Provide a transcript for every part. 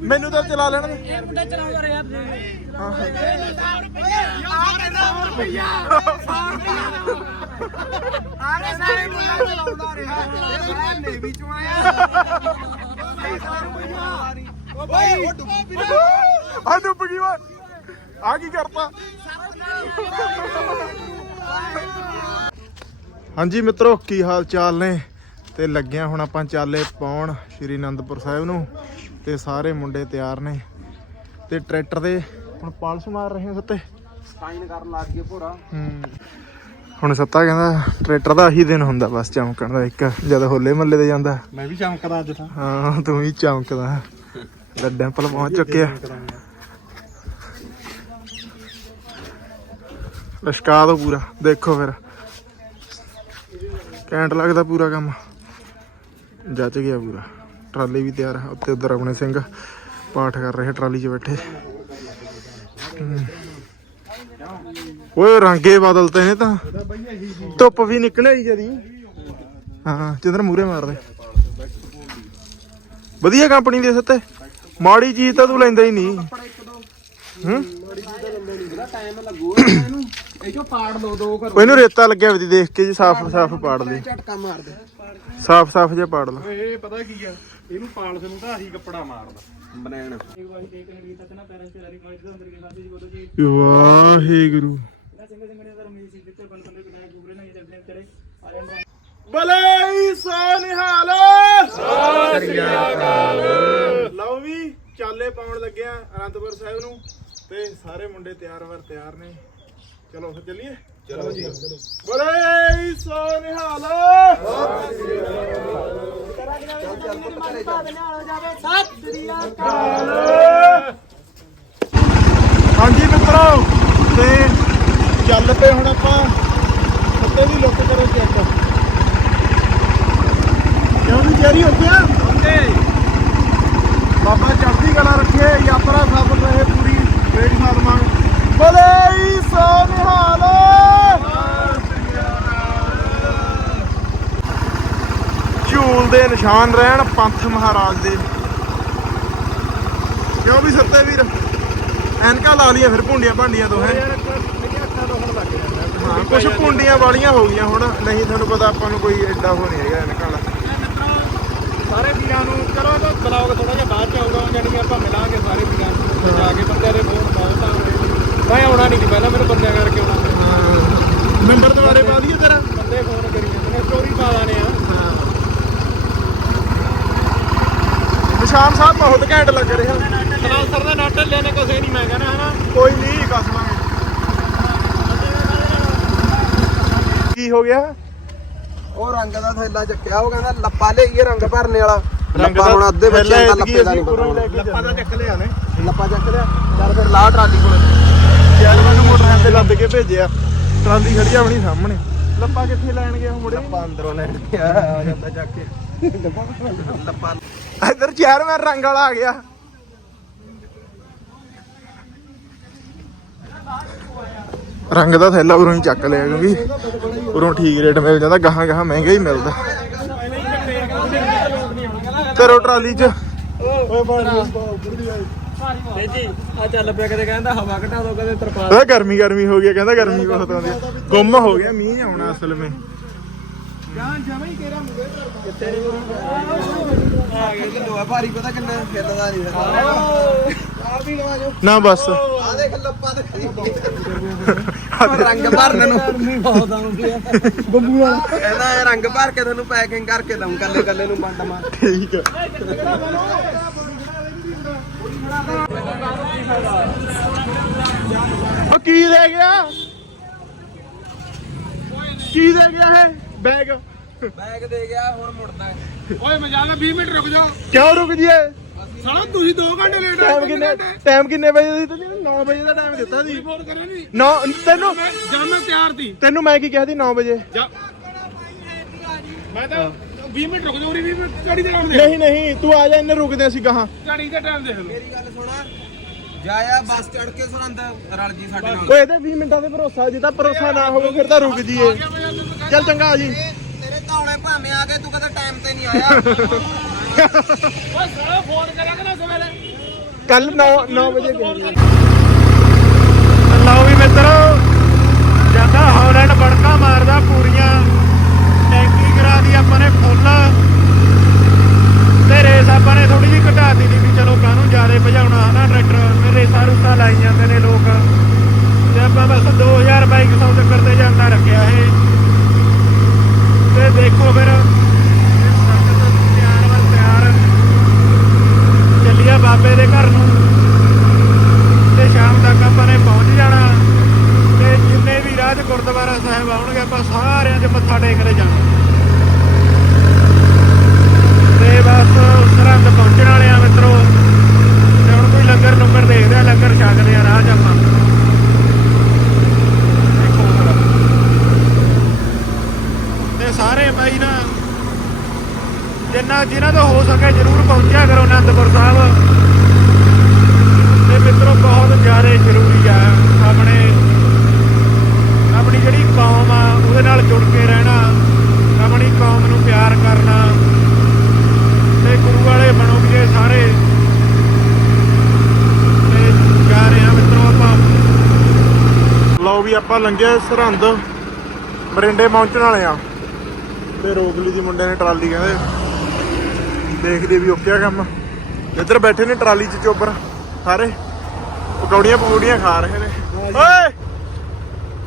ਮੈਨੂੰ ਤਾਂ ਚਲਾ ਲੈਣ ਦੇ। ਇਹ ਮੁੰਡਾ ਚਲਾਉਂਦਾ ਰਿਹਾ ਆਰੇ ਸਾਰੇ ਮੁੰਡਾ ਚਲਾਉਂਦਾ ਰਿਹਾ ਮੈਂ ਨੇਵੀ ਚੋਂ ਆਇਆ ਓ ਭਾਈ ਉਹ ਡੁੱਬੀ ਆ ਡੁੱਬ ਗਈ ਵਾ? ਆ ਕੀ ਕਰਤਾ? ਹਾਂਜੀ ਮਿੱਤਰੋ, ਕੀ ਹਾਲ ਚਾਲ ਨੇ? ਤੇ ਲੱਗਿਆ ਹੁਣ ਆਪਾਂ ਚਾਲੇ ਪਾਉਣ ਸ਼੍ਰੀ ਅਨੰਦਪੁਰ ਸਾਹਿਬ ਨੂੰ। ਤੇ ਸਾਰੇ ਮੁੰਡੇ ਤਿਆਰ ਨੇ ਤੇ ਟਰੈਕਟਰ ਦੇ ਹੁਣ ਪਾਲਸ ਮਾਰ ਰਹੇ ਆ ਸੱਤੇ। ਸਾਈਨ ਕਰਨ ਲੱਗ ਗਏ ਭੋਰਾ। ਹੂੰ। ਹੁਣ ਸੱਤਾ ਕਹਿੰਦਾ ਟਰੈਕਟਰ ਦਾ ਆਹੀ ਦਿਨ ਹੁੰਦਾ ਬਸ ਚਮਕਣ ਦਾ ਇੱਕ ਜਦ ਹੋਲੇ ਮੱਲੇ ਤੇ ਜਾਂਦਾ। ਮੈਂ ਵੀ ਚਮਕਦਾ ਅੱਜ ਤਾਂ। ਹਾਂ ਤੂੰ ਹੀ ਚਮਕਦਾ। ਦਾ ਡੈਂਪਲ ਪਹੁੰਚ ਚੁੱਕਿਆ। ਲਸ਼ਕਾ ਦੋ ਪੂਰਾ ਦੇਖੋ ਫਿਰ। ਕੈਂਟ ਲੱਗਦਾ ਪੂਰਾ ਕੰਮ। ਜੱਜ ਗਿਆ ਪੂਰਾ। ਟਰਾਲੀ ਵੀ ਤਿਆਰ ਹੈ ਉੱਤੇ ਉਧਰ ਆਪਣੇ ਸਿੰਘ ਪਾਠ ਕਰ ਰਹੇ ਟਰਾਲੀ 'ਚ ਬੈਠੇ। ਓਏ, ਰੰਗੇ ਬਦਲਤੇ ਨੇ ਤਾਂ। ਧੁੱਪ ਵੀ ਨਿਕਲੇ ਜਦੀ। ਹਾਂ ਚੰਦਰ ਮੂਰੇ ਮਾਰਦੇ। ਵਧੀਆ ਕੰਪਨੀ ਦੇ ਸੱਤੇ। ਮਾੜੀ ਚੀਜ਼ ਤਾਂ ਤੂੰ ਲੈਂਦਾ ਹੀ ਨਹੀਂ। ਹੂੰ? ਇਹਨੂੰ ਰੇਤਾ ਲੱਗਿਆ ਵੀ ਦੇਖ ਕੇ ਜੀ ਸਾਫ਼ ਸਾਫ਼ ਪਾੜ ਲਈ। ਝਟਕਾ ਮਾਰ ਦੇ ਸਾਫ਼ ਸਾਫ਼ ਜਿਹਾ ਪਾੜ ਲਾ। ਇਹ ਪਤਾ ਕੀ ਆ? ਇਹਨੂੰ ਪਾਲਸ ਨੂੰ ਤਾਂ ਆਹੀ ਕੱਪੜਾ ਮਾਰਦਾ। ਬਨੈਣ। ਵਾਹਿਗੁਰੂ। ਬਲੇ ਸੋ ਨਿਹਾਲ ਲਓ ਵੀ ਚਾਲੇ ਪਾਉਣ ਲੱਗਿਆ ਅਨੰਦਪੁਰ ਸਾਹਿਬ ਨੂੰ ਤੇ ਸਾਰੇ ਮੁੰਡੇ ਤਿਆਰ ਵਰ ਤਿਆਰ ਨੇ। ਚਲੋ ਫਿਰ ਚੱਲੀਏ। ਚਲੋ ਜੀ। ਬਲੇ ਸੋ ਨਿਹਾਲ ਹਾਂਜੀ ਮਿੱਤਰੋ ਤੇ ਚੱਲ ਪਏ ਹੁਣ ਆਪਾਂ ਸੱਤੇ ਦੀ ਲੁੱਕ ਕਰੋ ਚੈੱਕ ਕਿਉਂ ਵੀ ਤਿਆਰੀ ਹੋ ਗਿਆ ਓਕੇ। ਬਾਬਾ ਚੜ੍ਹਦੀ ਕਲਾ ਰੱਖੇ ਯਾਤਰਾ ਸਫਲ ਰਹੇ ਪੂਰੀ ਵੇਟ ਸਾਧਮਾਨ ਬਲੇ ਸੋ ਨਿਹਾਲ ਝੂਲ ਦੇ ਨਿਸ਼ਾਨ ਰਹਿਣ ਪੰਥ ਮਹਾਰਾਜ ਦੇ। ਕਿਉਂ ਵੀ ਸੱਤੇ ਵੀਰ? ਐਨਕਾਂ ਲਾ ਲੀਆਂ ਫਿਰ ਭੁੰਡੀਆਂ ਭਾਂਡੀਆਂ ਤੋਂ ਹੈ ਹਾਂ ਕੁਝ ਭੁੰਡੀਆਂ ਵਾਲੀਆਂ ਹੋ ਗਈਆਂ ਹੁਣ। ਨਹੀਂ ਤੁਹਾਨੂੰ ਪਤਾ ਆਪਾਂ ਨੂੰ ਕੋਈ ਐਡਾ ਹੋ ਨਹੀਂ ਹੈਗਾ ਐਨਕਾਂ ਵਾਲਾ। ਸਾਰੇ ਵੀਰਾਂ ਨੂੰ ਕਰੋ ਤਾਂ ਬਲੌਗ ਥੋੜਾ ਜਿਹਾ ਬਾਅਦ ਚ ਆਊਗਾ ਜਾਨੀ ਕਿ ਆਪਾਂ ਮਿਲਾਂਗੇ ਸਾਰੇ ਵੀਰਾਂ ਨੂੰ। ਜਾ ਕੇ ਬੰਦਿਆਂ ਦੇ ਫੋਨ ਬਹੁਤ ਆਉਂਦੇ ਨਹੀਂ ਸੀ ਪਹਿਲਾਂ ਮੈਨੂੰ ਬੰਦਿਆਂ ਕਰਕੇ ਆਉਣਾ ਪਿਆ। ਨੰਬਰ ਦੁਬਾਰੇ ਪਾ ਦਈਏ ਤੇਰਾ? ਬੰਦੇ ਫੋਨ ਕਰੀ ਜਾਂਦੇ ਨੇ ਸਟੋਰੀ ਪਾ ਦਾਨੇ ਆ। ਨਿਸ਼ਾਨ ਸਾਹਿਬ ਬਹੁਤ ਘੈਂਟ ਲੱਗ ਰਿਹਾ। ਸਲਾਂਸਰ ਦਾ ਨਟ ਲੈਣੇ ਕੁਛ ਨਹੀਂ ਮੈਂ ਕਹਿੰਦਾ ਹਨਾ? ਕੋਈ ਨਹੀਂ ਕਸਮਾਂਗੇ ਕੀ ਹੋ ਗਿਆ? ਉਹ ਰੰਗ ਦਾ ਥੈਲਾ ਚੱਕਿਆ ਉਹ ਕਹਿੰਦਾ ਲੱਪਾ ਲਈਏ ਰੰਗ ਭਰਨੇ ਵਾਲਾ। ਰੰਗ ਲੱਪਾ ਹੁਣ ਅੱਧੇ ਬੱਚਿਆਂ ਦਾ ਲੱਪੇ ਦਾ ਨਹੀਂ ਪਤਾ ਲੱਪਾ ਚੱਕ ਲਿਆ ਨੇ ਲੱਪਾ ਚੱਕ ਲਿਆ। ਚੱਲ ਫਿਰ ਲਾ ਟਰਾਲੀ ਕੋਲ। ਚੱਲ ਮੈਨੂੰ ਮੋਟਰਸਾਈਕਲ ਤੇ ਲੱਦ ਕੇ ਭੇਜਿਆ। ਟਰਾਲੀ ਖੜੀ ਆ ਆਪਣੀ ਸਾਹਮਣੇ। ਲੱਪਾ ਕਿੱਥੇ ਲੈਣ ਗਿਆ ਮੁੜੇ ਲੱਪਾ ਅੰਦਰੋਂ ਲੈਣ ਗਿਆ ਆ ਜਾਂਦਾ ਚੱਕ ਕੇ। ਲੱਪਾ ਇੱਧਰ ਚੇਅਰਮੈਨ ਰੰਗ ਵਾਲਾ ਆ ਗਿਆ। ਰੰਗ ਦਾ ਥੈਲਾ ਉਰੋਂ ਹੀ ਚੱਕ ਲਿਆ ਕਿਉਂਕਿ ਉਰੋਂ ਠੀਕ ਰੇਟ ਮਿਲ ਜਾਂਦਾ ਗਾਹਾਂ ਗਾਹਾਂ ਮਹਿੰਗਾ ਹੀ ਮਿਲਦਾ। ਕਰੋ ਟਰਾਲੀ 'ਚ। ਜੀ ਆ ਚੱਲ ਪਿਆ ਕਦੇ ਕਹਿੰਦਾ ਹਵਾ ਘਟਾ ਦੋ ਕਦੇ ਤਰਪਾਲ। ਉਹ ਗਰਮੀ ਗਰਮੀ ਹੋ ਗਿਆ ਕਹਿੰਦਾ ਗਰਮੀ ਬਹੁਤ ਆਉਂਦੀ ਆ। ਗੁੰਮ ਹੋ ਗਿਆ ਮੀਂਹ ਆਉਣਾ ਅਸਲ ਵਿੱਚ। ਆ ਗਿਆ ਕਿ ਲੋਹਾ ਭਾਰੀ ਪਤਾ ਕਿੰਨਾ ਖੇਲਦਾ ਨਹੀਂ। ਆ ਵੀ ਲਵਾ ਜੋ ਨਾ ਬਸ। ਆ ਦੇਖ ਲੱਪਾ ਤੇ ਰੰਗ ਭਰਨ ਨੂੰ। ਬਹੁਤ ਆਉਂਦੀ ਆ। ਬੱਬੂ ਵਾਲਾ ਕਹਿੰਦਾ ਇਹ ਰੰਗ ਭਰ ਕੇ ਤੁਹਾਨੂੰ ਪੈਕਿੰਗ ਕਰਕੇ ਦਊਂ ਕੱਲੇ ਕੱਲੇ ਨੂੰ ਵੰਡ ਮਾਰ। ਠੀਕ ਆ? ਉਹ ਕੀ ਦੇ ਗਿਆ? ਕੀ ਦੇ ਗਿਆ ਹੈ ਬੈਗ ਬੈਗ ਦੇ ਗਿਆ ਹੁਣ ਮੁੜਦਾ ਹੈ। ਓਏ ਮੈਂ ਜਾਣਾ 20 ਮਿੰਟ ਰੁਕ ਜਾ ਕਿਉਂ ਰੁਕ ਜੀਏ? ਸਾਲਾ ਤੁਸੀਂ 2 ਘੰਟੇ ਲੇਟ ਟਾਈਮ ਕਿੰਨੇ ਟਾਈਮ ਕਿੰਨੇ ਵਜੇ ਦੀ ਤੈਨੂੰ 9 ਵਜੇ ਦਾ ਟਾਈਮ ਦਿੱਤਾ ਸੀ। ਫੋਨ ਕਰਿਆ ਨਹੀਂ 9 ਤੈਨੂੰ ਜਾਂ ਮੈਂ ਤਿਆਰ ਸੀ। ਤੈਨੂੰ ਮੈਂ ਕੀ ਕਿਹਾ ਸੀ? 9 ਵਜੇ। ਜਾ। ਮੈਂ ਤਾਂ 20 ਮਿੰਟ ਰੁਕ ਜਾ ਉਰੀ 20 ਮਿੰਟ ਝਾੜੀ ਦੇ ਟਾਈਮ ਦੇ ਨਹੀਂ ਨਹੀਂ ਤੂੰ ਆ ਜਾ ਇੰਨੇ ਰੁਕਦੇ ਅਸੀਂ ਗਾਹਾਂ। ਝਾੜੀ ਦੇ ਟਾਈਮ ਦੇਖ ਲਓ। ਮੇਰੀ ਗੱਲ ਸੁਣਾ ਜਾਇਆ ਬੱਸ ਚੜ ਕੇ ਸਰੰਦ ਰਲ ਜੀ ਸਾਡੇ ਨਾਲ। ਓਏ ਇਹਦੇ 20 ਮਿੰਟਾਂ ਦੇ ਭਰੋਸਾ ਜੇ ਤਾਂ ਭਰੋਸਾ ਨਾ ਹੋਵੇ ਫਿਰ ਤਾਂ ਰੁਕ ਜੀਏ ਚੱਲ ਚੰਗਾ ਜੀ। ਤੇਰੇ ਧੌਲੇ ਭਾਵੇਂ ਆ ਗਏ ਤੂੰ ਕਦੇ ਟਾਈਮ ਤੇ ਨਹੀਂ ਆਇਆ। ਓਏ ਸਾਲਾ ਫੋਨ ਕਰਿਆ ਕਿ ਨਾ ਸਵੇਰੇ? ਕੱਲ 9 9 ਵਜੇ ਗਏ ਲਓ ਵੀ ਮਿੱਤਰੋ ਜਾਂਦਾ ਹੌਲੈਂਡ ਬੜਕਾ ਮਾਰਦਾ ਪੂਰੀਆਂ। ਆਪਾਂ ਨੇ ਫੁੱਲ। ਤੇ ਰੇਸ ਆਪਾਂ ਨੇ ਥੋੜੀ ਜਿਹੀ ਘਟਾ ਦਿੱਤੀ ਵੀ ਚਲੋ ਕਾਹਨੂੰ ਜ਼ਿਆਦਾ ਭਜਾਉਣਾ ਹਨਾ ਟਰੈਕਟਰ। ਰੇਸਾਂ ਰੂਸਾਂ ਲਾਈ ਜਾਂਦੇ ਨੇ ਲੋਕ। ਤੇ ਆਪਾਂ ਬਸ 2000 ਬਾਈਕ ਸੌ ਚੱਕਰ ਤੇ ਜਾਂਦਾ ਰੱਖਿਆ ਇਹ। ਤੇ ਦੇਖੋ ਫਿਰ। ਇਹ ਤਿਆਰ ਵਰ ਤਿਆਰ ਚੱਲੀਏ ਬਾਬੇ ਦੇ ਘਰ ਨੂੰ। ਤੇ ਸ਼ਾਮ ਤੱਕ ਆਪਾਂ ਨੇ ਪਹੁੰਚ ਜਾਣਾ। ਤੇ ਜਿੰਨੇ ਵੀ ਰਾਜ ਗੁਰਦੁਆਰਾ ਸਾਹਿਬ ਆਉਣਗੇ, ਆਪਾਂ ਸਾਰਿਆਂ 'ਚ ਮੱਥਾ ਟੇਕ ਲੈ ਜਾਣਾ। ਤੇ ਬਸ ਸਰਹੰਦ ਪਹੁੰਚਣ ਵਾਲੇ ਆ ਮਿੱਤਰੋ। ਤੇ ਹੁਣ ਕੋਈ ਲੰਗਰ ਲੰਗਰ ਦੇਖਦੇ ਆ, ਲੰਗਰ ਛਕਦੇ ਆ, ਰਾਹ 'ਚ ਆਪਾਂ। ਤੇ ਸਾਰੇ ਬਾਈ ਨਾ, ਜਿੰਨਾ ਜਿਨ੍ਹਾਂ ਤੋਂ ਹੋ ਸਕੇ ਜਰੂਰ ਪਹੁੰਚਿਆ ਕਰੋ ਅਨੰਦਪੁਰ ਸਾਹਿਬ। ਤੇ ਮਿੱਤਰੋ, ਬਹੁਤ ਜ਼ਿਆਦਾ ਜ਼ਰੂਰੀ ਆ ਆਪਣੇ ਆਪਣੀ ਜਿਹੜੀ ਕੌਮ ਆ, ਉਹਦੇ ਨਾਲ ਜੁੜ ਕੇ ਰਹਿਣਾ, ਆਪਣੀ ਕੌਮ ਨੂੰ ਪਿਆਰ ਕਰਨਾ। ਤੇ ਗੁਰੂ ਵਾਲੇ ਬਣੋਗੇ ਸਾਰੇ। ਤੇ ਜਾ ਰਹੇ ਆ ਮਿੱਤਰੋ ਆਪਾਂ। ਲਓ ਵੀ ਆਪਾਂ ਲੰਘਿਆ ਸਰਹੰਦ। ਮਰਿੰਡੇ ਪਹੁੰਚਣ ਵਾਲੇ ਆ ਤੇ ਰੋਕ ਦੀ ਮੁੰਡੇ ਨੇ ਟਰਾਲੀ ਕਹਿੰਦੇ। ਦੇਖਦੇ ਵੀ ਓਕੇ ਆ ਕੰਮ। ਇੱਧਰ ਬੈਠੇ ਨੇ ਟਰਾਲੀ 'ਚ ਚੋਬਰ। ਸਾਰੇ। ਪਕੌੜੀਆਂ ਪਕੌੜੀਆਂ ਖਾ ਰਹੇ ਨੇ। ਓਏ!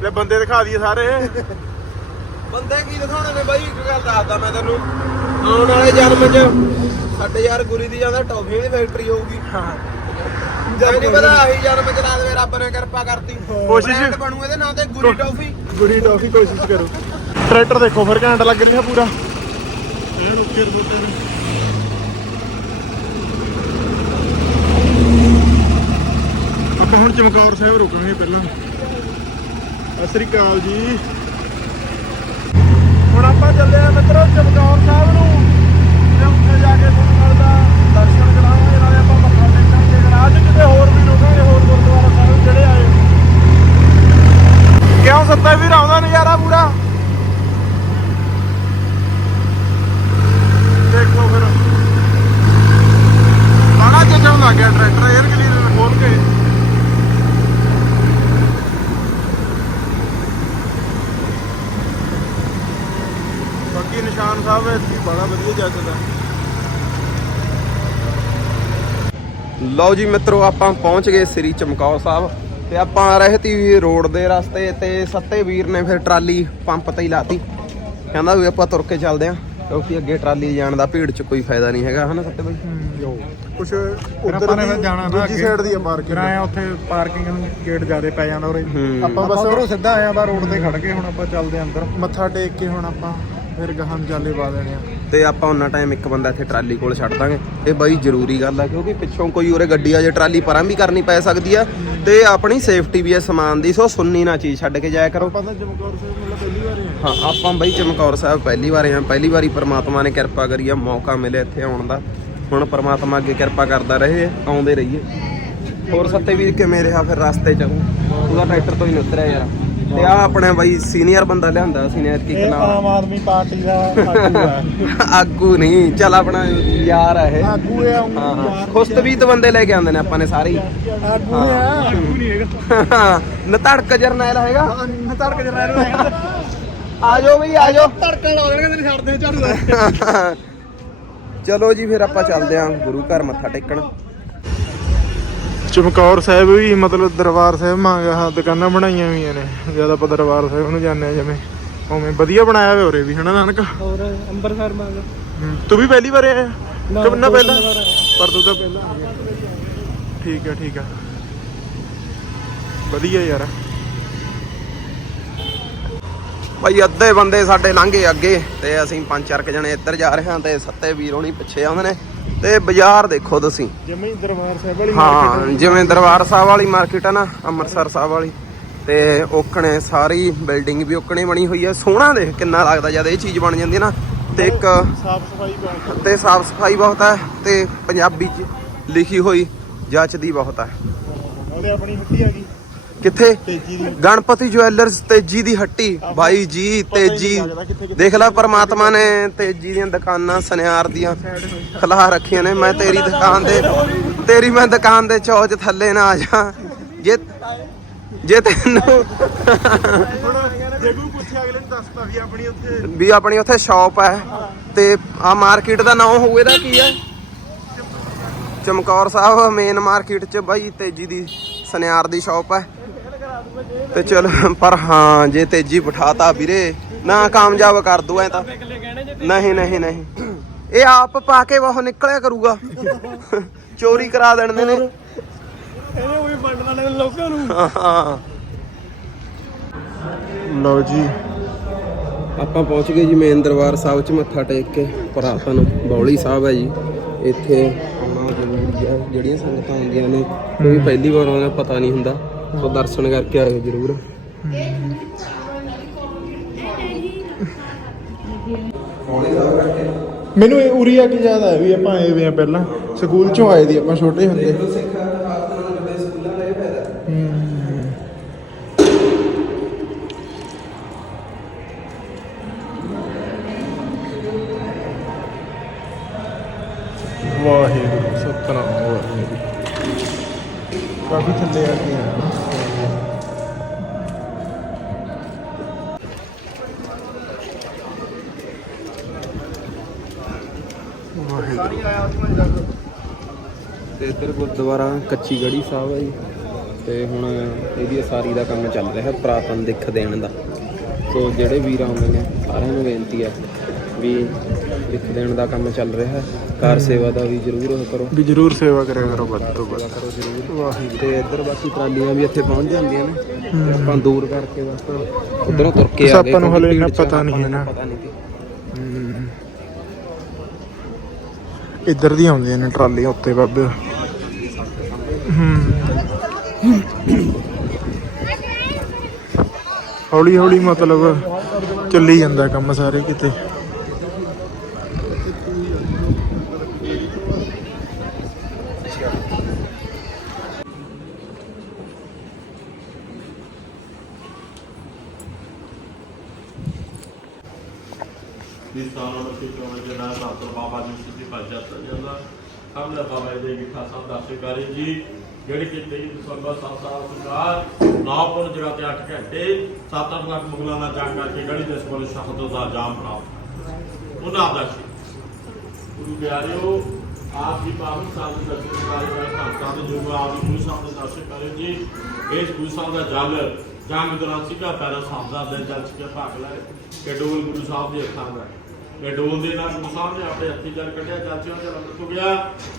ਲੈ ਬੰਦੇ ਦਿਖਾ ਦਈਏ ਸਾਰੇ। ਬੰਦੇ ਕੀ ਦਿਖਾਉਣੇ ਨੇ ਬਾਈ? ਇੱਕ ਗੱਲ ਦੱਸਦਾ ਮੈਂ ਤੈਨੂੰ। ਆਉਣ ਵਾਲੇ ਜਨਮ 'ਚ ਸਾਡੇ ਯਾਰ ਗੁਰੀ ਦੀ ਜਾਂਦਾ ਟੌਫੀਆਂ ਦੀ ਫੈਕਟਰੀ ਹੋਊਗੀ। ਜਦ ਨਹੀਂ ਪਤਾ ਆਹੀ ਜਨਮ 'ਚ ਰਾਤ ਵੇ ਰੱਬ ਨੇ ਕਿਰਪਾ ਕਰਤੀ। ਕੋਸ਼ਿਸ਼- Brand ਬਣੂ ਇਹਦੇ ਨਾਂ ਤੇ ਗੁਰੀ ਟੌਫੀ। ਗੁਰੀ ਟੌਫੀ ਕੋਸ਼ਿਸ਼ ਕਰੋ। ਟਰੈਕਟਰ ਦੇਖੋ ਫਿਰ ਘੰਟਾ ਲੱਗ ਰਿਹਾ ਪੂਰਾ। ਇਹ ਰੁਕੇ ਰੁਕੇ ਆਪਾਂ ਹੁਣ ਚਮਕੌਰ ਸਾਹਿਬ ਰੁਕਾਂਗੇ ਪਹਿਲਾਂ। ਸਤਿ ਸ੍ਰੀ ਅਕਾਲ ਜੀ। ਹੁਣ ਆਪਾਂ ਚੱਲੇ ਆ ਮਿੱਤਰੋ ਚਮਕੌਰ ਸਾਹਿਬ ਨੂੰ। ਉੱਥੇ ਜਾ ਕੇ ਗੁਰੂ ਦਾ ਦਰਸ਼ਨ ਕਰਾਵਾਂਗੇ ਨਾਲੇ ਆਪਾਂ ਮੱਥਾ ਟੇਕਾਂਗੇ ਰਾਜ ਕਿਤੇ ਹੋਰ ਵੀ ਰੁਕਾਂਗੇ ਹੋਰ ਗੁਰਦੁਆਰਾ ਸਾਹਿਬ ਜਿਹੜੇ ਆਏ ਕਿਉਂ ਸੱਤਾ ਵੀਰ ਆਉਂਦਾ ਨਜ਼ਾਰਾ ਪੂਰਾ? ਦੇਖੋ ਫਿਰ। ਬਾਣਾ ਚੱਜਣ ਲੱਗ ਗਿਆ ਟਰੈਕਟਰ 에ਅਰ ਕਲੀਨਰ ਖੋਲ ਕੇ। ਬਾਕੀ ਨਿਸ਼ਾਨ ਸਾਹਿਬ ਇੱਥੇ ਬੜਾ ਵਧੀਆ ਜੱਜਦਾ ਲਓ ਜੀ ਮਿੱਤਰੋ ਆਪਾਂ ਪਹੁੰਚ ਗਏ ਸ੍ਰੀ ਚਮਕੌਰ ਸਾਹਿਬ ਤੇ ਆਪਾਂ ਆ ਰਹੇ ਤੀ ਰੋਡ ਦੇ ਰਸਤੇ ਤੇ ਸੱਤੇ ਵੀਰ ਨੇ ਫਿਰ ਟਰਾਲੀ ਪੰਪ ਤੇ ਹੀ ਲਾਤੀ। ਕਹਿੰਦਾ ਵੀ ਆਪਾਂ ਤੁਰ ਕੇ ਚੱਲਦੇ ਆਂ ਕਿਉਂਕਿ ਅੱਗੇ ਟਰਾਲੀ ਜਾਣ ਦਾ ਭੀੜ 'ਚ ਕੋਈ ਫਾਇਦਾ ਨਹੀਂ ਹੈਗਾ ਹਨਾ ਸੱਤੇ ਬਾਈ? ਕੁਛ ਉੱਧਰ ਨੇ ਜਾਣਾ ਨਾ ਦੂਜੀ ਅੱਗੇ। ਸਾਈਡ ਦੀ ਮਾਰਕੀਟ ਕਿਰਾਇਆ ਉੱਥੇ ਪਾਰਕਿੰਗ ਨੂੰ ਗੇਟ ਜ਼ਿਆਦੇ ਪੈ ਜਾਂਦਾ ਉਰੇ। ਆਪਾਂ ਬਸ ਉਧਰੋਂ ਸਿੱਧਾ ਆਇਆ ਦਾ ਰੋਡ ਤੇ ਖੜ ਕੇ ਹੁਣ ਆਪਾਂ ਚੱਲਦੇ ਆਂ ਅੰਦਰ। ਮੱਥਾ ਟੇਕ ਕੇ ਹੁਣ ਆਪਾਂ ਫਿਰ ਗਾਹਾਂ ਚਾਲੇ ਪਾ ਦੇਣੇ ਆ। ਤੇ ਆਪਾਂ ਉਹਨਾਂ ਟਾਈਮ ਇੱਕ ਬੰਦਾ ਇੱਥੇ ਟਰਾਲੀ ਕੋਲ ਛੱਡ ਦਾਂਗੇ। ਇਹ ਬਾਈ ਜ਼ਰੂਰੀ ਗੱਲ ਆ ਕਿਉਂਕਿ ਪਿੱਛੋਂ ਕੋਈ ਉਰੇ ਗੱਡੀ ਆ ਜੇ ਟਰਾਲੀ ਪਰਾਂ ਵੀ ਕਰਨੀ ਪੈ ਸਕਦੀ ਆ ਤੇ ਆਪਣੀ ਸੇਫਟੀ ਵੀ ਹੈ ਸਮਾਨ ਦੀ ਸੋ ਸੁੰਨੀ ਨਾ ਚੀਜ਼ ਛੱਡ ਕੇ ਜਾਇਆ ਕਰੋ। ਆਪਾਂ ਤਾਂ ਚਮਕੌਰ ਸਾਹਿਬ ਮਤਲਬ ਪਹਿਲੀ ਵਾਰ ਹੀ ਆਪਾਂ ਬਈ ਚਮਕੌਰ ਸਾਹਿਬ ਪਹਿਲੀ ਵਾਰ ਆ। ਪਹਿਲੀ ਵਾਰੀ ਪ੍ਰਮਾਤਮਾ ਨੇ ਕਿਰਪਾ ਕਰੀ ਆ ਮੌਕਾ ਮਿਲਿਆ ਇੱਥੇ ਆਉਣ ਦਾ। ਹੁਣ ਪ੍ਰਮਾਤਮਾ ਅੱਗੇ ਕਿਰਪਾ ਕਰਦਾ ਰਹੇ ਆਉਂਦੇ ਰਹੀਏ। ਹੋਰ ਸੱਤੇ ਵੀਰ ਕਿਵੇਂ ਰਿਹਾ ਫਿਰ ਰਸਤੇ ਚ? ਉਹਦਾ ਟਰੈਕਟਰ ਤੋਂ ਹੀ ਉਤਰਿਆ ਯਾਰ। ਤੇ ਆ ਆਪਣੇ ਬਾਈ ਸੀਨੀਅਰ ਬੰਦਾ ਲਿਆਂਦਾ ਸੀਨੀਅਰ ਕੀ ਇਹ ਨਾਮ ਆਮ ਆਦਮੀ ਪਾਰਟੀ ਦਾ ਆਗੂ ਹੈ ਆਗੂ ਨਹੀਂ ਚੱਲ ਆਪਣਾ ਯਾਰ ਆ ਇਹ। ਆਗੂ ਆਉਂਗਾ ਹਾਂ ਹਾਂ। ਖੁਸ਼ਤਵੀਤ ਬੰਦੇ ਲੈ ਕੇ ਆਉਂਦੇ ਨੇ ਆਪਾਂ ਨੇ ਸਾਰੇ ਹੀ। ਆਗੂ ਆ। ਆਗੂ ਨਹੀਂ ਹੈਗਾ। ਨਤੜਕ ਜਰਨੈਲ ਹੈਗਾ। ਤੜਕ ਜਰਾ ਹੈਗਾ ਆ ਜਾਓ ਬਈ ਆ ਜਾਓ। ਤੜਕਾ ਲਾ ਦੇਣਗੇ ਤੇਰੇ ਛੱਡ ਦੇ ਝਾੜੂ ਚਲੋ ਜੀ ਫਿਰ ਆਪਾਂ ਚੱਲਦੇ ਆਂ ਗੁਰੂ ਘਰ ਮੱਥਾ ਟੇਕਣ। ਚਮਕੌਰ ਸਾਹਿਬ ਵੀ ਮਤਲਬ ਦਰਬਾਰ ਸਾਹਿਬ ਮੰਗਾ ਹਾਂ ਦੁਕਾਨਾਂ ਬਣਾਈਆਂ ਹੋਈਆਂ ਨੇ। ਜਦ ਆਪਾਂ ਦਰਬਾਰ ਸਾਹਿਬ ਨੂੰ ਜਾਂਦੇ ਆ ਜਿਵੇਂ ਉਵੇਂ ਵਧੀਆ ਬਣਾਇਆ ਹੋਇਆ ਉਰੇ ਵੀ ਹਨਾ ਨਾਨਕ? ਹੋਰ ਅੰਬਰਸਰ ਮੰਗ ਹੂੰ, ਤੂੰ ਵੀ ਪਹਿਲੀ ਵਾਰ ਆਇਆ? ਨਾ, ਕਿੰਨਾ ਪਹਿਲਾਂ। ਪਰ ਤੂੰ ਤਾਂ ਪਹਿਲਾਂ। ਆ ਠੀਕ ਆ ਠੀਕ ਆ। ਵਧੀਆ ਯਾਰ। ਭਾਈ ਅੱਧੇ ਬੰਦੇ ਸਾਡੇ ਲੰਘੇ ਅੱਗੇ ਤੇ ਅਸੀਂ ਪੰਜ ਚਾਰ ਕੁ ਜਣੇ ਇੱਧਰ ਜਾ ਰਹੇ ਹਾਂ ਤੇ ਸੱਤੇ ਵੀਰ ਹੋਣੀ ਪਿੱਛੇ ਆਉਂਦੇ ਨੇ। ਤੇ ਬਾਜ਼ਾਰ ਦੇਖੋ ਤੁਸੀਂ। ਜਿਵੇਂ ਦਰਬਾਰ ਸਾਹਿਬ ਵਾਲੀ ਹਾਂ ਜਿਵੇਂ ਦਰਬਾਰ ਸਾਹਿਬ ਵਾਲੀ ਮਾਰਕੀਟ ਹੈ ਨਾ ਅੰਮ੍ਰਿਤਸਰ ਸਾਹਿਬ ਵਾਲੀ। ਤੇ ਓਕਣੇ ਸਾਰੀ ਬਿਲਡਿੰਗ ਵੀ ਓਕਣੇ ਬਣੀ ਹੋਈ ਹੈ ਸੋਹਣਾ ਦੇਖ ਕਿੰਨਾ ਲੱਗਦਾ ਜਦ ਇਹ ਚੀਜ਼ ਬਣ ਜਾਂਦੀ ਹੈ ਨਾ। ਤੇ ਇੱਕ ਸਾਫ਼ ਸਫ਼ਾਈ ਬਹੁਤ ਤੇ ਸਾਫ਼ ਸਫ਼ਾਈ ਬਹੁਤ ਹੈ ਤੇ ਪੰਜਾਬੀ ਚ ਲਿਖੀ ਹੋਈ ਜੱਚਦੀ ਬਹੁਤ ਹੈ ਉਹਦੇ ਆਪਣੀ ਹੱਟੀ ਆ ਗਈ। ਕਿੱਥੇ? ਦੀ। ਗਣਪਤੀ ਜੁਐਲਰਸ ਤੇਜੀ ਦੀ ਹੱਟੀ। ਬਾਈ ਜੀ ਤੇਜੀ। ਦੇਖ ਲੈ ਪਰਮਾਤਮਾ ਨੇ ਤੇਜੀ ਦੀਆਂ ਦੁਕਾਨਾਂ ਸੁਨਿਆਰ ਦੀਆਂ ਖਲਾ ਰੱਖੀਆਂ ਨੇ। ਮੈਂ ਤੇਰੀ ਦੁਕਾਨ ਦੇ ਤੇਰੀ ਮੈਂ ਦੁਕਾਨ ਦੇ ਚੌਚ ਥੱਲੇ ਨਾ ਆ ਜਾ। ਜੇ ਜੇ ਤੈਨੂੰ ਹੁਣ ਜੇ ਕੋਈ ਪੁੱਛਿਆ ਅਗਲੇ ਨੂੰ ਦੱਸਤਾ ਵੀ ਆਪਣੀ ਉੱਥੇ ਵੀ ਆਪਣੀ ਉੱਥੇ ਸ਼ਾਪ ਹੈ ਤੇ ਆ ਮਾਰਕੀਟ ਦਾ ਨਾਮ ਹੋਊ ਇਹਦਾ ਕੀ ਹੈ? ਚਮਕੌਰ ਸਾਹਿਬ ਮੇਨ ਮਾਰਕੀਟ ਚ ਬਾਈ ਤੇਜੀ ਦੀ ਸੁਨਿਆਰ ਦੀ ਸ਼ਾਪ ਹੈ। ਤੇ ਚਲ, ਪਰ ਹਾਂ, ਜੇ ਤੇਜੀ ਬਿਠਾਤਾ ਵੀਰੇ, ਨਾ ਕਾਮਯਾਬ ਕਰ ਦੂ ਐ ਤਾਂ। ਨਹੀਂ ਨਹੀਂ ਨਹੀਂ। ਇਹ ਆਪ ਪਾ ਕੇ ਉਹ ਨਿਕਲਿਆ ਕਰੂਗਾ। ਚੋਰੀ ਕਰਾ ਦੇਣਦੇ ਨੇ। ਇਹਨੇ ਉਹੀ ਵੰਡ ਲੈਣੇ ਲੋਕਾਂ ਨੂੰ ਲਓ ਜੀ, ਆਪਾਂ ਪਹੁੰਚ ਗਏ ਜੀ ਮੇਨ ਦਰਬਾਰ ਸਾਹਿਬ 'ਚ ਮੱਥਾ ਟੇਕ ਕੇ, ਪੁਰਾਤਨ ਬੌਲੀ ਸਾਹਿਬ ਹੈ ਜੀ। ਇੱਥੇ ਜਿਹੜੀਆਂ ਸੰਗਤਾਂ ਆਉਂਦੀਆਂ ਨੇ, ਉਹ ਵੀ ਪਹਿਲੀ ਵਾਰ ਆਉਂਦਾ ਪਤਾ ਨਹੀਂ ਹੁੰਦਾ। ਸੋ ਦਰਸ਼ਨ ਕਰਕੇ ਆਇਓ ਜ਼ਰੂਰ। ਮੈਨੂੰ ਇਹ ਉਰੀ ਆ ਯਾਦ ਆਇਆ ਵੀ ਆਪਾਂ ਆਏ ਹੋਏ ਆ ਪਹਿਲਾਂ, ਸਕੂਲ ਚੋਂ ਆਏ ਦੀ ਆਪਾਂ ਛੋਟੇ ਹੁੰਦੇ। ਕਾਫੀ ਥੱਲੇ ਆ ਗਏ ਤੇ ਇੱਧਰ ਗੁਰਦੁਆਰਾ ਕੱਚੀ ਗੜੀ ਸਾਹਿਬ ਹੈ ਜੀ। ਤੇ ਹੁਣ ਇਹਦੀ ਉਸਾਰੀ ਦਾ ਕੰਮ ਚੱਲ ਰਿਹਾ ਪ੍ਰਾਪਨ ਦਿੱਖ ਦੇਣ ਦਾ। ਸੋ ਜਿਹੜੇ ਵੀਰ ਆਉਂਦੇ ਨੇ, ਸਾਰਿਆਂ ਨੂੰ ਬੇਨਤੀ ਹੈ ਵੀ ਦਿੱਖ ਦੇਣ ਦਾ ਕੰਮ ਚੱਲ ਰਿਹਾ। ਹੈ ਕਾਰ ਸੇਵਾ ਦਾ ਵੀ ਜ਼ਰੂਰ ਉਹ ਕਰੋ। ਵੀ ਜਰੂਰ ਸੇਵਾ ਕਰਿਆ ਕਰੋ ਵੱਧ ਤੋਂ ਵੱਧ। ਕਰੋ ਜ਼ਰੂਰ। ਵਾਹਿਗੁਰੂ ਤੇ ਇੱਧਰ ਬਾਕੀ ਟਰਾਲੀਆਂ ਵੀ ਇੱਥੇ ਪਹੁੰਚ ਜਾਂਦੀਆਂ ਨੇ। ਤੇ ਆਪਾਂ ਦੂਰ ਕਰਕੇ ਬਸ ਉਧਰੋਂ ਤੁਰ ਕੇ ਆ ਗਏ ਆਪਾਂ ਨੂੰ ਹਲੇ ਇੰਨਾ ਪਤਾ ਨਹੀਂ ਹੈ ਨਾ। ਨੂੰ। ਪਤਾ ਨਹੀਂ ਸੀ। ਇੱਧਰ ਦੀ ਆਉਂਦੀਆਂ ਨੇ ਟਰਾਲੀਆਂ ਉੱਤੇ ਬਾਬੇ। ਹੂੰ। ਹੌਲੀ ਹੌਲੀ ਮਤਲਬ ਚੱਲੀ ਜਾਂਦਾ ਕੰਮ ਸਾਰੇ ਕਿਤੇ ਵੀ ਸਾਲੋਂ ਦੇ ਚੋਣ ਜਨਾ ਸਾਤਰ ਬਾਬਾ ਜੀ ਸਿੱਧੀ ਭਾਜਾ ਜਾਂਦਾ ਹਮਲਾ ਬਾਬਾ ਜੀ ਦੀ ਖਾਸਾ ਦਾਸਕਾਰੀ ਜੀ ਜਿਹੜੀ ਕਿ 23 ਦਸੰਬਰ 7 ਸਾਲ ਸਰਕਾਰ ਨਾਪੁਰ ਜਗ੍ਹਾ ਤੇ 8 ਘੰਟੇ 7-8 ਲੱਖ ਮੁਗਲਾਂ ਨਾਲ ਜੰਗ ਕਰਕੇ ਗੜੀ ਦੇ ਕੋਲ ਸ਼ਹਾਦਤ ਦਾ ਜਾਮ ਪ੍ਰਾਪਤ ਉਹਨਾਂ ਦਾ ਸੀ ਗੁਰੂ ਪਿਆਰਿਓ, ਆਪ ਜੀ ਪਾਵਨ ਸਾਧ ਦਰਸ਼ਨ ਕਰਾਏ ਗਏ ਸੰਤਾਂ ਦੇ ਜੁਗ ਆਪ ਜੀ ਗੁਰੂ ਸਾਹਿਬ ਦੇ ਦਰਸ਼ਨ ਕਰੇ ਜੀ। ਇਸ ਗੁਰੂ ਸਾਹਿਬ ਦਾ ਜਲ, ਜੰਗ ਦੌਰਾਨ ਸਿੱਧਾ ਪੈਰਾ ਸਾਹਿਬ ਦਾ ਦੇ ਜਲ ਚ ਭਾਗ ਲੈ ਕਿ ਗੁਰੂ ਸਾਹਿਬ ਦੇ ਅੱਖਾਂ ਦਾ ਕਿ ਡੋਲ ਦੇ ਨਾਲ ਗੁਰੂ ਸਾਹਿਬ ਨੇ ਆਪਣੇ ਹੱਥੀ ਜਲ ਕੱਢਿਆ, ਜਲ ਚੋਂ ਜਲ ਅੰਮ੍ਰਿਤ ਹੋ ਗਿਆ।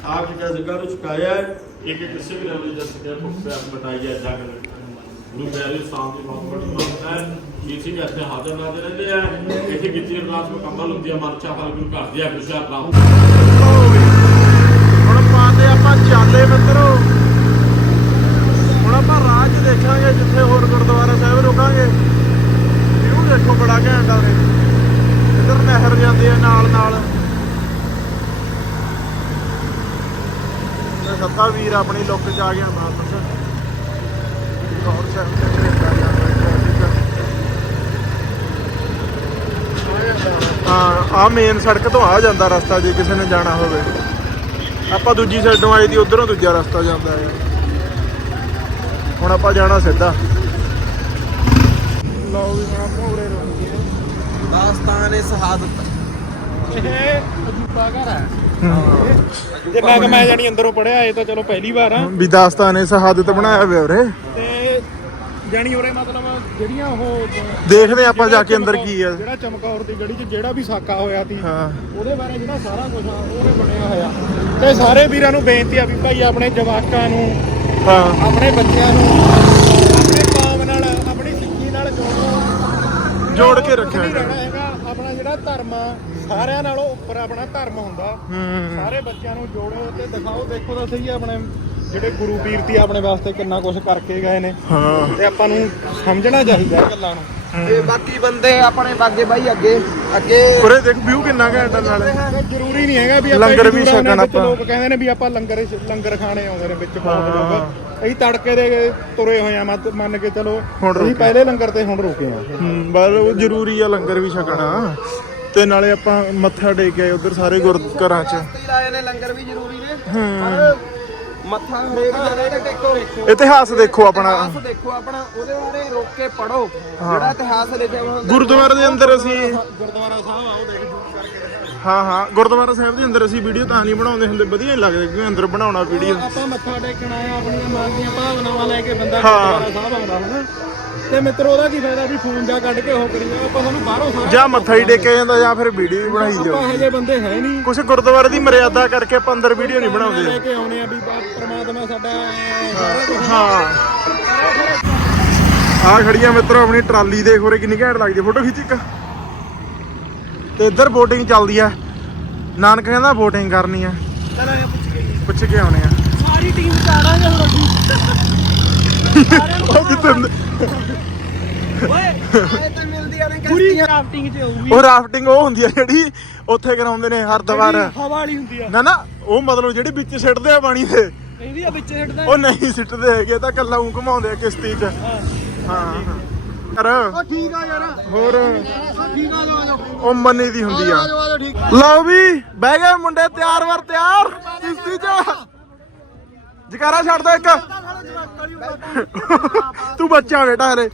ਆਪ ਜੀ ਦਾ ਜ਼ਿਕਰ ਨੂੰ ਚੁਕਾਇਆ ਇੱਕ ਇੱਕ ਕਿਸੇ ਵੀ ਲੈਵਲ ਜਲ ਸਕੇ ਭੁੱਖ ਪਿਆਸ ਮਟਾਈਆ ਜਗ ਗੁਰੂ ਪਿਆਰੇ ਸਾਹਿਬ ਦੀ ਬਹੁਤ ਬੜੀ ਮਹੱਤਤਾ ਹੈ। ਜੀ ਸਿੰਘ ਹਾਜ਼ਰ ਨਾਜ਼ਰ ਰਹਿੰਦੇ ਆ ਇੱਥੇ ਕੀਤੀ ਅਰਦਾਸ ਮੁਕੰਮਲ ਹੁੰਦੀ ਹੈ ਮਨ ਚਾਹ ਗੁਰੂ ਘਰ ਦੀ ਆ ਗੁਸ਼ਾ ਪ੍ਰਾਪਤ ਹੁਣ ਪਾਤੇ ਆਪਾਂ ਚਾਲੇ ਮਿੱਤਰੋ। ਹੁਣ ਆਪਾਂ ਰਾਹ ਦੇਖਾਂਗੇ, ਜਿੱਥੇ ਹੋਰ ਗੁਰਦੁਆਰਾ ਸਾਹਿਬ ਰੁਕਾਂਗੇ। ਵਿਊ ਦੇਖੋ ਬੜਾ ਘੈਂਟ ਆ ਉਰੇ। ਇੱਧਰ ਨਹਿਰ ਜਾਂਦੀ ਆ ਨਾਲ ਨਾਲ। ਸੱਤਾ ਵੀਰ ਆਪਣੀ ਲੁੱਕ 'ਚ ਆ ਗਿਆ ਵਾਪਸ। ਜਾਣਾ ਆ ਮੇਨ ਸੜਕ ਤੋਂ ਆ ਜਾਂਦਾ ਰਸਤਾ ਜੇ ਕਿਸੇ ਨੇ ਜਾਣਾ ਹੋਵੇ। ਆਪਾਂ ਦੂਜੀ ਸਾਈਡੋਂ ਆਏ ਦੀ ਉਧਰੋਂ ਦੂਜਾ ਰਸਤਾ ਜਾਂਦਾ ਹੈ ਹੁਣ ਆਪਾਂ ਜਾਣਾ ਸਿੱਧਾ। ਲਓ ਵੀ ਹੁਣ ਆਪਾਂ ਉਰੇ ਦਾਸਤਾਨ ਇਸ ਹਾਦਤ ਇਹ ਅਜੂਬਾ ਘਰ ਹੈ। ਜੇ ਮੈਂ ਕਿ ਮੈਂ ਜਾਨੀ ਅੰਦਰੋਂ ਪੜਿਆ ਇਹ ਤਾਂ ਚਲੋ ਪਹਿਲੀ ਵਾਰ ਆ। ਵੀ ਦਾਸਤਾਨ ਇਸ ਸ਼ਹਾਦਤ ਬਣਾਇਆ ਹੋਇਆ ਉਰੇ। ਤੇ ਜਾਨੀ ਉਰੇ ਮਤਲਬ ਜਿਹੜੀਆਂ ਉਹ ਦੇਖਦੇ ਆਪਾਂ ਜਾ ਕੇ ਅੰਦਰ ਕੀ ਆ। ਜਿਹੜਾ ਚਮਕੌਰ ਦੀ ਗੜੀ 'ਚ ਜਿਹੜਾ ਵੀ ਸਾਕਾ ਹੋਇਆ ਸੀ ਹਾਂ। ਉਹਦੇ ਬਾਰੇ ਜਿਹੜਾ ਸਾਰਾ ਕੁਝ ਆ ਉਹਨੇ ਬਣਿਆ ਹੋਇਆ। ਤੇ ਸਾਰੇ ਵੀਰਾਂ ਨੂੰ ਬੇਨਤੀ ਆ ਵੀ ਭਾਈ ਆਪਣੇ ਜਵਾਕਾਂ ਨੂੰ ਹਾਂ। ਆਪਣੇ ਬੱਚਿਆਂ ਨੂੰ ਆਪਣੇ ਕੌਮ ਨਾਲ ਆਪਣੀ ਸਿੱਖੀ ਨਾਲ ਜੋੜੋ। ਜੋੜ ਕੇ ਰੱਖਿਆ ਹੈਗਾ ਆਪਣਾ ਜਿਹੜਾ ਧਰਮ ਆ ਸਾਰਿਆਂ ਨਾਲੋਂ ਉੱਪਰ ਆਪਣਾ ਧਰਮ ਹੁੰਦਾ। ਸਾਰੇ ਬੱਚਿਆਂ ਨੂੰ ਜੋੜੋ ਤੇ ਦਿਖਾਓ ਦੇਖੋ ਤਾਂ ਸਹੀ ਆਪਣੇ ਜਿਹੜੇ ਗੁਰੂ ਪੀਰ ਤੀ ਆਪਣੇ ਵਾਸਤੇ ਕਿੰਨਾ ਕੁਝ ਕਰਕੇ ਗਏ ਨੇ। ਹਾਂ। ਤੇ ਆਪਾਂ ਨੂੰ ਸਮਝਣਾ ਚਾਹੀਦਾ ਇਹ ਗੱਲਾਂ ਨੂੰ। ਤੇ ਬਾਕੀ ਬੰਦੇ ਆਪਣੇ ਬਾਗੇ ਬਾਈ ਅੱਗੇ ਅੱਗੇ ਉਰੇ ਦੇਖ ਵਿਊ ਕਿੰਨਾ ਘੈਂਟ ਆ ਨਾਲੇ? ਜ਼ਰੂਰੀ ਨਹੀਂ ਹੈਗਾ ਵੀ ਲੰਗਰ ਇੰਨੀ ਵੀ ਛਕਣ ਆਪਾਂ। ਲੋਕ ਕਹਿੰਦੇ ਨੇ ਵੀ ਆਪਾਂ ਲੰਗਰ ਲੰਗਰ ਖਾਣੇ ਆਉਂਦੇ ਨੇ ਵਿੱਚ ਬਹੁਤ। ਲੋਕ। ਅਸੀਂ ਤੜਕੇ ਦੇ ਤੁਰੇ ਹੋਏ ਆ ਮੰਨ ਕੇ ਚਲੋ ਅਸੀਂ। ਪਹਿਲੇ ਲੰਗਰ ਤੇ ਹੁਣ ਰੁਕੇ ਆ ਬਸ ਉਹ ਜ਼ਰੂਰੀ ਆ ਲੰਗਰ ਵੀ ਛਕਣਾ। ਤੇ ਨਾਲੇ ਆਪਾਂ ਮੱਥਾ ਟੇਕ ਕੇ ਉਧਰ ਸਾਰੇ ਗੁਰ ਘਰਾਂ 'ਚ ਲਾਏ ਨੇ ਲੰਗਰ ਵੀ ਜ਼ਰੂਰੀ ਨੇ। ਹਾਂ। ਮੱਥਾ ਹਰੇਕ ਜਗ੍ਹਾ ਤੇ ਟੇਕੋ। ਇਤਿਹਾਸ ਦੇਖੋ ਆਪਣਾ। ਇਤਿਹਾਸ ਦੇਖੋ ਆਪਣਾ ਉਹਦੇ ਬਾਰੇ ਰੋਕ ਕੇ ਪੜੋ ਜਿਹੜਾ ਇਤਿਹਾਸ ਲਿਖਿਆ ਹੋਇਆ ਗੁਰਦੁਆਰੇ ਦੇ ਅੰਦਰ ਅਸੀਂ ਗੁਰਦੁਆਰਾ ਸਾਹਿਬ ਆ ਉਹ ਦੇਖ ਹਾਂ ਹਾਂ। ਗੁਰਦੁਆਰਾ ਸਾਹਿਬ ਦੇ ਅੰਦਰ ਅਸੀਂ ਵੀਡੀਓ ਤਾਂ ਨਹੀਂ ਬਣਾਉਂਦੇ ਹੁੰਦੇ ਵਧੀਆ ਨਹੀਂ ਲੱਗਦਾ ਕਿਉਂਕਿ ਅੰਦਰ ਬਣਾਉਣਾ ਵੀਡੀਓ ਆਪਾਂ ਮੱਥਾ ਟੇਕਣ ਆਏ ਆ, ਆਪਣੀਆਂ ਮਨ ਦੀਆਂ ਭਾਵਨਾਵਾਂ ਲੈ ਕੇ ਬੰਦਾ ਹਾਂ। ਗੁਰਦੁਆਰਾ ਸਾਹਿਬ ਆਉਂਦਾ ਹਨਾ? ਤੇ ਮਿੱਤਰੋ ਉਹਦਾ ਕੀ ਫਾਇਦਾ ਵੀ ਫੋਨ ਜਾ ਕੱਢ ਕੇ ਉਹ ਕਰੀਏ ਆਪਾਂ ਸਾਨੂੰ ਬਾਹਰੋਂ ਸਾਰਾ ਜਾਂ ਮੱਥਾ ਹੀ ਟੇਕਿਆ ਜਾਂਦਾ ਜਾਂ ਫਿਰ ਵੀਡੀਓ ਹੀ ਬਣਾਈ ਆਪਾਂ ਜਾਓ। ਇਹੋ ਜਿਹੇ ਬੰਦੇ ਹੈ ਨਹੀਂ। ਕੁਝ ਗੁਰਦੁਆਰੇ ਦੀ ਮਰਿਆਦਾ ਕਰਕੇ ਆਪਾਂ ਅੰਦਰ ਵੀਡੀਓ ਨਹੀਂ ਲੈ ਬਣਾਉਂਦੇ। ਕੇ ਆਉਣੇ ਆ ਵੀ ਬਾ- ਪ੍ਰਮਾਤਮਾ ਸਾਡਾ ਐਂ ਸਾਰਾ ਕੁਝ ਹਾਂ। ਆ ਖੜੀਆਂ ਮਿੱਤਰੋ ਆਪਣੀ ਟਰਾਲੀ ਦੇਖ ਹੋਰੇ ਕਿੰਨੀ ਘੈਂਟ ਲੱਗਦੀ ਫੋਟੋ ਖਿੱਚ ਇੱਕ। ਤੇ ਇੱਧਰ VOTING ਚੱਲਦੀ ਆ। ਨਾਨਕ ਕਹਿੰਦਾ VOTING ਕਰਨੀ ਆ। ਚਲਾਂਗੇ ਪੁੱਛ ਕੇ ਪੁੱਛ ਕੇ ਆਉਣੇ ਆ। ਸਾਰੀ ਟੀਮ ਚਾੜਾਂਗੇ ਹੁਣ ਅਸੀਂ ਉਹ ਕਿਤੇ ਇਹ ਤਾਂ ਮਿਲਦੀਆਂ ਨੇ ਪੂਰੀ ਕਰਾਫਟਿੰਗ ਚ ਹੋਊਗੀ। ਉਹ ਰਾਫਟਿੰਗ ਉਹ ਹੁੰਦੀ ਆ ਜਿਹੜੀ ਉੱਥੇ ਕਰਾਉਂਦੇ ਨੇ ਹਰਦੁਆਰ ਹਵਾ ਵਾਲੀ ਹੁੰਦੀ ਆ। ਨਾ ਨਾ ਉਹ ਮਤਲਬ ਜਿਹੜੀ ਵਿੱਚ ਸਿੱਟਦੇ ਆ ਪਾਣੀ ਦੇ। ਆ ਵਿੱਚ ਉਹ ਨਹੀਂ ਸਿੱਟਦੇ ਹੈਗੇ ਤਾਂ ਕੱਲਾ ਉਂ ਘਮਾਉਂਦੇ ਆ ਕਿਸ਼ਤੀ 'ਚ। ਹਾਂ। ਯਾਰ ਠੀਕ ਆ ਯਾਰ। ਹੋਰ? ਠੀਕ ਆ ਲੋ ਉਹ ਮੰਨੀ ਦੀ ਹੁੰਦੀ ਆ। ਆਜੋ ਠੀਕ। ਲਓ ਵੀ ਬਹਿ ਗਏ ਮੁੰਡੇ ਤਿਆਰ ਵਰ ਤਿਆਰ। ਕਿਸ਼ਤੀ 'ਚ। ਜਕਾਰਾ ਛੱਡ ਦੋ ਇੱਕ। ਤੂੰ ਬੱਚਾ ਬੇਟਾ ਹਲੇ।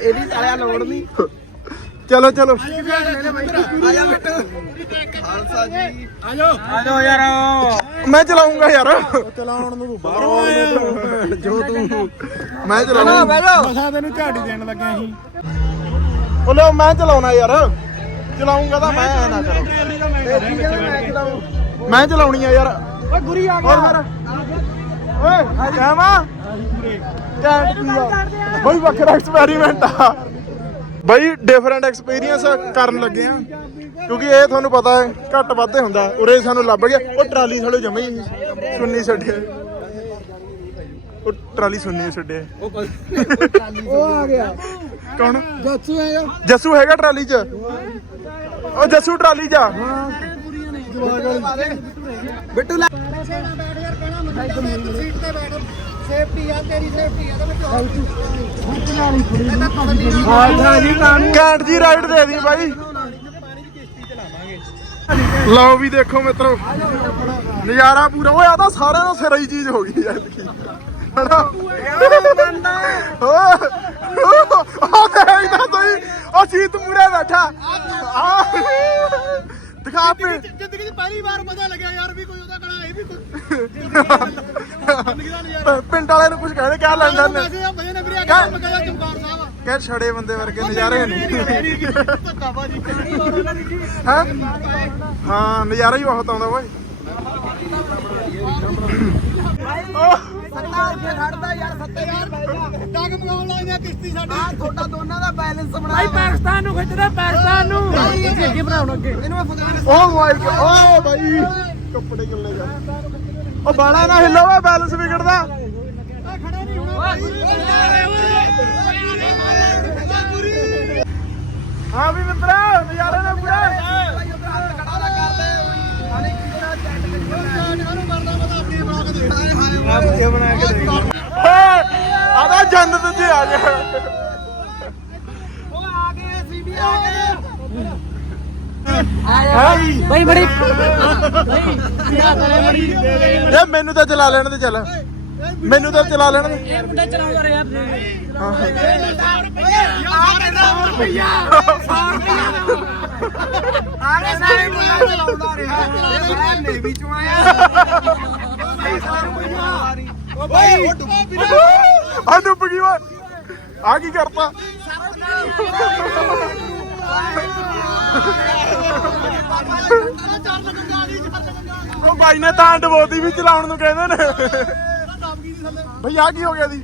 ਇਹਦੀ ਸਾਲਿਆ ਲੋੜ ਨਹੀਂ ਚਲੋ ਚਲੋ। ਆਜਾ ਬਿੱਟੂ ਖਾਲਸਾ ਜੀ। ਆਜੋ ਆਜੋ ਯਾਰ ਮੈਂ ਚਲਾਉਂਗਾ ਯਾਰ। ਚਲਾਉਣ ਨੂੰ। ਬਾਹਰੋਂ ਆਏ ਜੋ ਤੂੰ ਮੈਂ ਜਾ ਮਸਾ ਤੈਨੂੰ ਝਾੜੀ ਦੇਣ ਲੱਗੇ ਅਸੀਂ ਉਹ ਲਓ ਮੈਂ ਚਲਾਉਣਾ ਯਾਰ। ਚਲਾਉਂਗਾ ਤਾਂ ਮੈਂ ਐ ਨਾ ਕਰੋ। ਮੈਂ ਚਲਾਉਣੀ ਆ ਯਾਰ। ਓਏ ਗੁਰੀ ਆ ਹੋਰ ਫਿਰ ਓਏ ਜਾਵਾ? ਕੈਂਟ ਪੀਆ ਬਈ ਵੱਖਰਾ ਐਕਸਪੈਰੀਮੈਂਟ ਆ। ਬਈ ਡਿਫਰੈਂਟ ਐਕਸਪੀਰੀਅੰਸ ਕਰਨ ਲੱਗੇ ਆ। ਕਿਉਂਕਿ ਇਹ ਤੁਹਾਨੂੰ ਪਤਾ ਹੈ ਘੱਟ ਵਾਧੇ ਹੁੰਦਾ। ਉਰੇ ਸਾਨੂੰ ਲੱਭ ਗਿਆ। ਉਹ ਟਰਾਲੀ ਥੋੜੇ ਜਮੇ ਹੀ ਸੁੰਨੀ ਛੱਡਿਆ। ਉਹ ਟਰਾਲੀ ਸੁੰਨੀ ਛੱਡਿਆ। ਉਹ ਆ ਗਿਆ। ਕੌਣ? ਜੱਸੂ ਹੈਗਾ। ਜੱਸੂ ਹੈਗਾ ਟਰਾਲੀ 'ਚ? ਉਹ ਜੱਸੂ ਟਰਾਲੀ 'ਚ ਆ। ਬਿੱਟੂ ਲੈ। ਖਾਲਸਾ ਜੀ ਕਾਨੂੰ ਕੈਂਟ ਜੀ ਰਾਈਡ ਦੇ ਦੀ ਬਾਈ। ਲਓ ਵੀ ਦੇਖੋ ਮਿੱਤਰੋ, ਨਜ਼ਾਰਾ ਪੂਰਾ। ਓਏ ਆ ਤਾਂ ਸਾਰਿਆਂ ਦਾ ਸਿਰਾ ਹੀ ਚੀਜ਼ ਹੋ ਗਈ ਯਾਰ ਕੀ। ਹਣਾ ਆ ਦੇਖਦਾ ਸਹੀ। ਉਹ ਸੀਤ ਮੂਰੇ ਬੈਠਾ। ਦਿਖਾ ਪੇ ਪਹਿਲੀ ਵਾਰ ਪਤਾ ਲੱਗਿਆ ਯਾਰ ਵੀ ਕੋਈ ਉਹਦਾ ਕਣਾ ਇਹ ਵੀ ਕੋਈ ਪਿੰਡ ਵਾਲਿਆਂ ਨੂੰ ਕੁਝ ਕਹਿੰਦੇ ਕਿਆ ਲੈਂਦਾ ਨੇ। ਵੈਸੇ ਆ ਵੀਰੇ ਚਮਕਾਰ ਸਾਹਿਬ ਕਹਿ ਛੜੇ ਬੰਦੇ ਵਰਗੇ ਨਜ਼ਾਰੇ ਨੇ। ਧੱਕਾ ਬਾਜੀ ਹੈਂ? ਹਾਂ ਨਜ਼ਾਰਾ ਹੀ ਬਹੁਤ ਆਉਂਦਾ ਓਏ। ਇੱਥੇ ਖੜਦਾ ਯਾਰ ਸੱਤੇ ਯਾਰ ਡੱਗ ਮਗਾਉਣ ਲਾਈਆਂ ਕਿਸ਼ਤੀ ਸਾਡੀ। ਆ ਤੁਹਾਡਾ ਦੋਨਾਂ ਦਾ ਬੈਲੈਂਸ ਬਣਾਇਆ ਭਾਈ ਪਾਕਿਸਤਾਨ ਨੂੰ ਖਿੱਚਦਾ ਪਾਕਿਸਤਾਨ ਨੂੰ। ਅੱਗੇ ਅੱਗੇ ਬਣਾਉਣ ਅੱਗੇ। ਇਹਨੂੰ ਮੈਂ ਫੁਗਾਨ ਓ ਮਾਈ ਗॉड ਓ ਬਾਈ। ਕੱਪੜੇ ਕਿੱਲੇ ਜਾ ਓ ਬਾਣਾ ਨਾ ਹਿੱਲੋ ਬੈਲੈਂਸ ਵਿਗੜਦਾ ਖੜਾ ਨਹੀਂ ਹੋਣਾ ਹਾਂ ਵੀ ਮਿੱਤਰਾ ਨਜ਼ਾਰੇ ਨੇ ਪੂਰਾ ਓਏ ਆਦਾ ਜੰਨਤ ਚ ਆ ਗਿਆ ਭਾਈ ਬੜੀ। ਇਹ ਮੈਨੂੰ ਤਾਂ ਚਲਾ ਲੈਣ ਦੇ ਚੱਲ। ਮੈਨੂੰ ਤਾਂ ਚਲਾ ਲੈਣ ਦੇ। ਮੁੰਡਾ ਚਲਾਉਂਦਾ ਰਿਹਾ ਆਰੇ ਸਾਰੇ ਮੁੰਡਾ ਚਲਾਉਂਦਾ ਰਿਹਾ। ਇਹ ਮੈਂ ਨੇਵੀ ਚੋਂ ਆਇਆ। ਓ ਬਾਈ ਆ ਡੁੱਬ ਗਈ ਓਏ। ਆ ਕੀ ਕਰਤਾ? ਉਹ ਬਾਈ ਨੇ ਤਾਂ ਡਬੋਦੀ ਵੀ ਚਲਾਉਣ ਨੂੰ ਕਹਿੰਦੇ ਨੇ। ਭਈ ਆ ਕੀ ਹੋ ਗਿਆ ਦੀ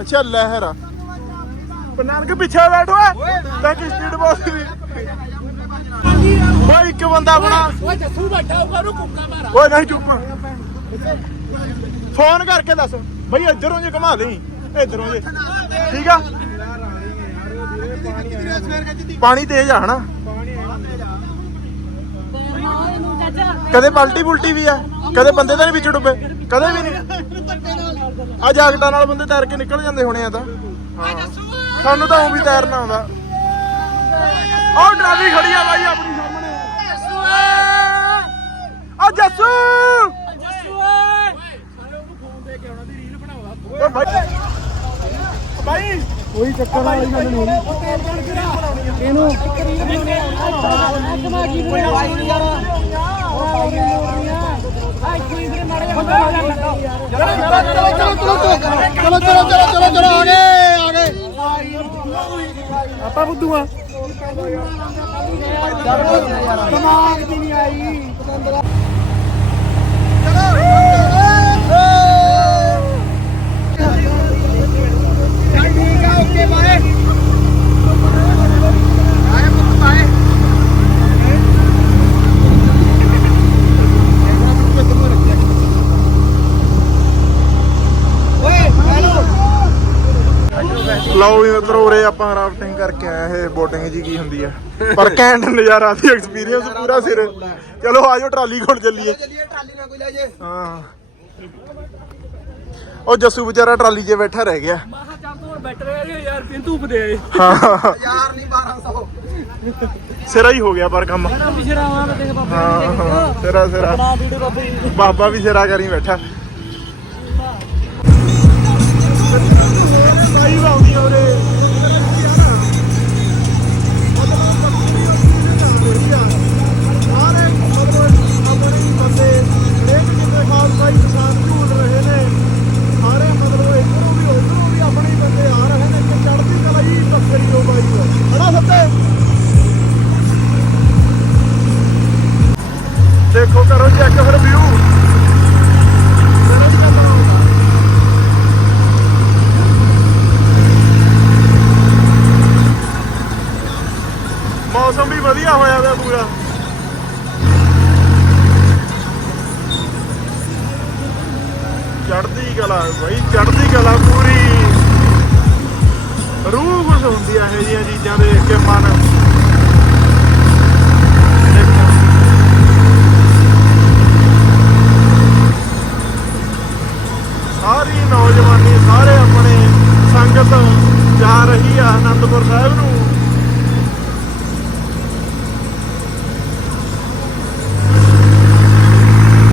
ਅੱਛਾ ਲਹਿਰ ਆ। ਨਾਨਕ ਪਿੱਛੇ ਬੈਠੋ ਤਾਂ ਕਿਸ਼ਤੀ ਡਬੋਦੀ ਦੀ। ਓਏ ਇੱਕ ਬੰਦਾ ਬਣਾ ਓਏ ਜੱਸੂ ਬੈਠਾ ਹੋਊਗਾ ਉਹਨੂੰ ਕੁੱਕਾ ਮਾਰਾ। ਓਏ ਨਹੀਂ ਚੁੱਪ। ਫੋਨ ਕਰਕੇ ਦੱਸ। ਬਈ ਇਧਰੋਂ ਜੇ ਘੁਮਾ ਲਈ ਇਧਰੋਂ ਜੇ। ਠੀਕ ਆ? ਪਾਣੀ ਤੇਜ਼ ਆ ਹਨਾ? ਕਦੇ ਪਲਟੀ ਪੁਲਟੀ ਵੀ ਆ ਕਦੇ ਬੰਦੇ ਤਾਂ ਨਹੀਂ ਵਿੱਚ ਡੁੱਬੇ ਕਦੇ ਵੀ ਨਹੀਂ ਆ ਜਾਕਟਾਂ ਨਾਲ ਬੰਦੇ ਤੈਰ ਕੇ ਨਿਕਲ ਜਾਂਦੇ ਹੋਣੇ ਆ ਤਾਂ। ਸਾਨੂੰ ਤਾਂ ਉਹ ਵੀ ਤੈਰਨਾ ਆਉਂਦਾ। ਉਹ ਟਰਾਲੀ ਖੜੀ ਆ ਬਾਈ ਆਪਣੀ ਸਾਹਮਣੇ। ਓ ਜੱਸੂ! ਓ ਭਾਈ ਭਾਈ ਕੋਈ ਚੱਕਰ ਵਾਲੀ ਗੱਲ ਨਹੀਂ। ਇਹਨੂੰ ਚਲੋ ਚਲੋ ਚਲੋ ਚਲੋ ਚਲੋ ਆ ਗਏ ਆ ਗਏ ਆਪਾਂ ਬੁੱਧੂ ਆ। ਦਿਮਾਗ ਦੀ ਨਹੀਂ ਆਈ ਲਓ ਵੀ ਮਿੱਤਰੋ ਉਰੇ ਆਪਾਂ ਰਾਫਟਿੰਗ ਕਰਕੇ ਆਏ ਇਹ ਬੋਟਿੰਗ ਜੀ ਕੀ ਹੁੰਦੀ ਹੈ ਪਰ ਕੈਂਟ ਨਜ਼ਾਰਾ ਦੀ ਐਕਸਪੀਰੀਅੰਸ ਪੂਰਾ ਸਿਰ। ਚਲੋ ਆਜੋ ਟਰਾਲੀ ਕੋਲ ਚੱਲੀਏ। ਚੱਲੀਏ ਟਰਾਲੀ ਨਾਲ ਕੋਈ ਲੈ ਜੇ ਹਾਂ। ਉਹ ਜੱਸੂ ਵਿਚਾਰਾ ਟਰਾਲੀ 'ਚ ਬੈਠਾ ਰਹਿ ਗਿਆ। ਮਾਹਾ ਚੱਲ ਤੂੰ ਬੈਟਰ ਯਾਰ ਫਿਰ ਧੂਪ ਦੇ ਆਏ। ਹਾਂ। ਯਾਰ ਨਹੀਂ 1200 ਸਿਰਾ ਹੀ ਹੋ ਗਿਆ ਪਰ ਕੰਮ। ਪਿਛਰਾਵਾਂ ਮੈਂ ਦੇਖ ਬਾਬਾ ਹਾਂ ਸਿਰਾ ਸਿਰਾ। ਬਾਬੇ ਵੀ ਸਿਰਾ ਕਰੀ ਬੈਠਾ। ਬਾਈ ਆਉਂਦੀ ਸਾਰੇ ਆਪਣੇ ਬੰਦੇ। ਇੱਕ ਕਿਸਾਨ ਨੇ ਸਾਰੇ ਮਤਲਬ ਇੱਧਰੋਂ ਵੀ ਉੱਧਰੋਂ ਵੀ ਆਪਣੀ ਬੰਦੇ ਆ ਰਹੇ ਨੇ ਕਿ ਚੜਦੀ ਕਲਾ ਹੀ ਬੱਕਰੀ ਜੋ ਬਾਈ ਹਣਾ ਸੱਤੇ। ਦੇਖੋ ਕਰੋ ਚੈੱਕ ਫਿਰ ਵਿਊ